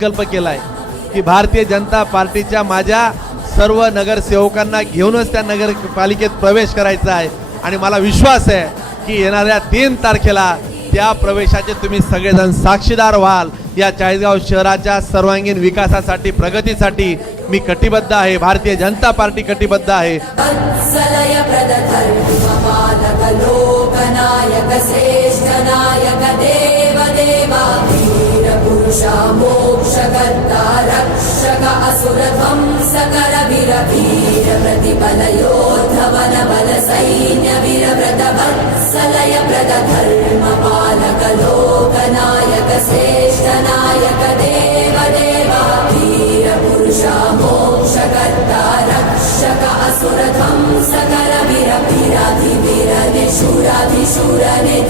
संकल्प आहे की भारतीय जनता पार्टीच्या माझ्या सर्व नगरसेवकांना घेऊनच त्या नगरपालिकेत प्रवेश करायचा आहे. आणि मला विश्वास आहे की येणाऱ्या तीन तारखेला त्या प्रवेशाचे तुम्ही सगळेजण साक्षीदार व्हाल. या चाळीसगाव शहराच्या सर्वांगीण विकासासाठी प्रगतीसाठी मी कटिबद्ध आहे. भारतीय जनता पार्टी कटिबद्ध आहे. रक्षक असुर ध्वंसकर वीर वीर प्रतिबल योद्धवन बल सैन्य वीर व्रत प्रदधर्मपालक लोकनायक श्रेष्ठनायक देव देवा वीर पुरुषा मोक्षकर्ता रक्षक असुर ध्वंसकर वीर वीराधि वीरने शूराधि शूरने